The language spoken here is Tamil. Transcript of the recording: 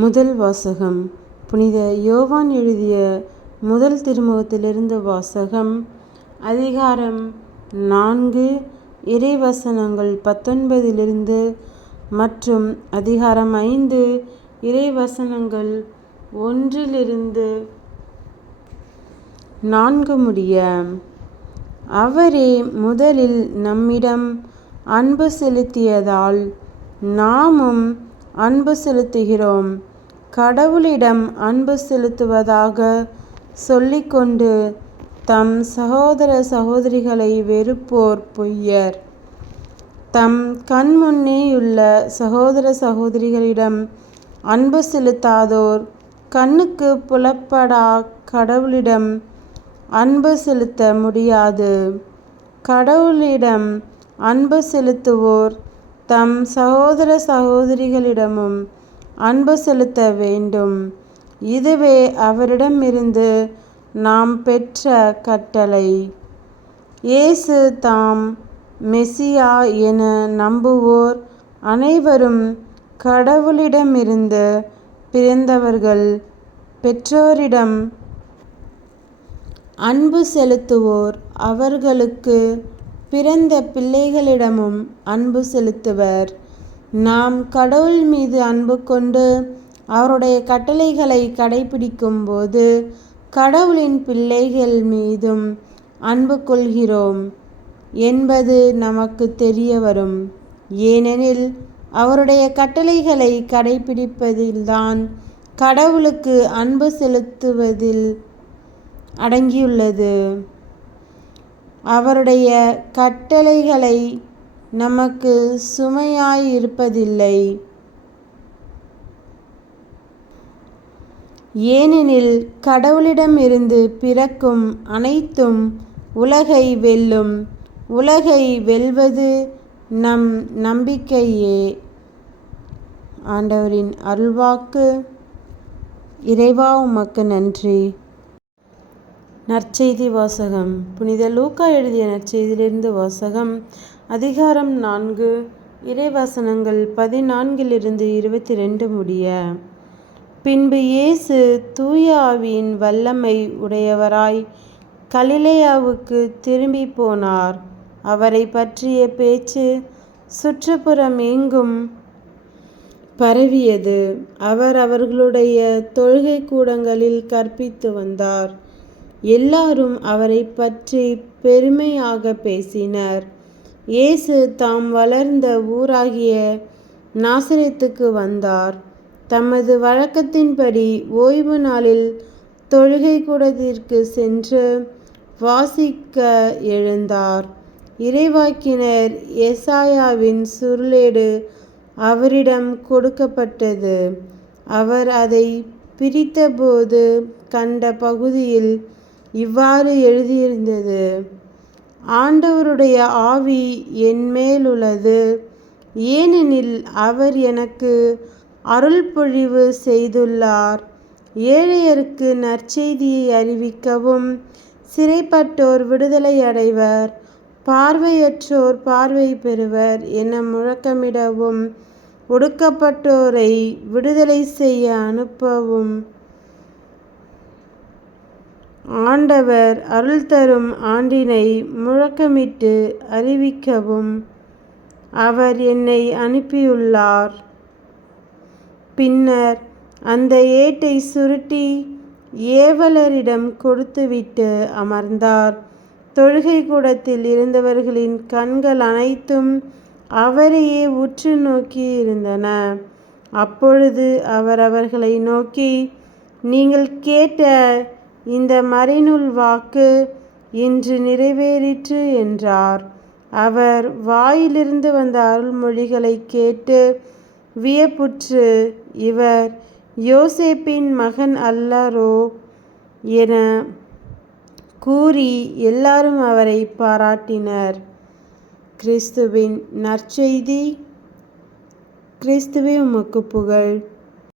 முதல் வாசகம். புனித யோவான் எழுதிய முதல் திருமுகத்திலிருந்து வாசகம். அதிகாரம் 4, இறைவசனங்கள் 19 மற்றும் அதிகாரம் 5, இறைவசனங்கள் 1 4 முடிய. அவரே முதலில் நம்மிடம் அன்பு செலுத்தியதால் நாமும் அன்பு செலுத்துகிறோம். கடவுளிடம் அன்பு செலுத்துவதாக சொல்லிக்கொண்டு தம் சகோதர சகோதரிகளை வெறுப்போர் பொய்யர். தம் கண்முன்னேயுள்ள சகோதர சகோதரிகளிடம் அன்பு செலுத்தாதோர் கண்ணுக்கு புலப்படா கடவுளிடம் அன்பு செலுத்த முடியாது. கடவுளிடம் அன்பு செலுத்துவோர் தம் சகோதர சகோதரிகளிடமும் அன்பு செலுத்த வேண்டும். இதுவே அவரிடமிருந்து நாம் பெற்ற கட்டளை. இயேசு தாம் மெசியா என நம்புவோர் அனைவரும் கடவுளிடமிருந்து பிறந்தவர்கள். பெற்றோரிடம் அன்பு செலுத்துவோர் அவர்களுக்கு பிறந்த பிள்ளைகளிடமும் அன்பு செலுத்துவர். நாம் கடவுள் மீது அன்பு கொண்டு அவருடைய கட்டளைகளை கடைபிடிக்கும் போது கடவுளின் பிள்ளைகள் மீதும் அன்பு கொள்கிறோம் என்பது நமக்கு தெரிய வரும். ஏனெனில் அவருடைய கட்டளைகளை கடைபிடிப்பதில்தான் கடவுளுக்கு அன்பு செலுத்துவதில் அடங்கியுள்ளது. அவருடைய கட்டளைகளை நமக்கு சுமையாயிருப்பதில்லை. ஏனெனில் கடவுளிடமிருந்து பிறக்கும் அனைத்தும் உலகை வெல்லும். உலகை வெல்வது நம் நம்பிக்கையே. ஆண்டவரின் அருள்வாக்கு. இறைவா, உமக்கு நன்றி. நற்செய்தி வாசகம். புனித லூக்கா எழுதிய நற்செய்தியிலிருந்து வாசகம். அதிகாரம் 4, இறைவசனங்கள் 14 22 முடிய. பின்பு இயேசு தூய ஆவியின் வல்லமை உடையவராய் கலிலேயாவுக்கு திரும்பி போனார். அவரை பற்றிய பேச்சு சுற்றுப்புறம் எங்கும் பரவியது. அவர் அவர்களுடைய தொழுகை கூடங்களில் கற்பித்து வந்தார். எல்லாரும் அவரை பற்றி பெருமையாக பேசினர். இயேசு தாம் வளர்ந்த ஊராகிய நாசரேத்துக்கு வந்தார். தமது வழக்கத்தின்படி ஓய்வு நாளில் தொழுகை கூடத்திற்கு சென்று வாசிக்க எழுந்தார். இறைவாக்கினர் எசாயாவின் சுருளேடு அவரிடம் கொடுக்கப்பட்டது. அவர் அதை பிரித்தபோது கண்ட பகுதியில் இவ்வாறு எழுதியிருந்தது: ஆண்டவருடைய ஆவி என்மேலுள்ளது, ஏனெனில் அவர் எனக்கு அருள் பொழிவு செய்துள்ளார். ஏழையருக்கு நற்செய்தியை அறிவிக்கவும், சிறைப்பட்டோர் விடுதலை அடைவர், பார்வையற்றோர் பார்வை பெறுவர் என முழக்கமிடவும், ஒடுக்கப்பட்டோரை விடுதலை செய்ய அனுப்பவும், ஆண்டவர் அருள் தரும் ஆண்டினை முழக்கமிட்டு அறிவிக்கவும் அவர் என்னை அனுப்பியுள்ளார். பின்னர் அந்த ஏட்டை சுருட்டி ஏவலரிடம் கொடுத்துவிட்டு அமர்ந்தார். தொழுகை கூடத்தில் இருந்தவர்களின் கண்கள் அனைத்தும் அவரையே உற்று நோக்கி இருந்தன. அப்பொழுது அவர் அவர்களை நோக்கி, நீங்கள் கேட்ட இந்த மறைநூல் வாக்கு இன்று நிறைவேறிற்று என்றார். அவர் வாயிலிருந்து வந்த அருள்மொழிகளை கேட்டு வியப்புற்று, இவர் யோசேப்பின் மகன் அல்லரோ என கூறி எல்லாரும் அவரை பாராட்டினர். கிறிஸ்துவின் நற்செய்தி. கிறிஸ்துவே, உமக்கு புகழ்.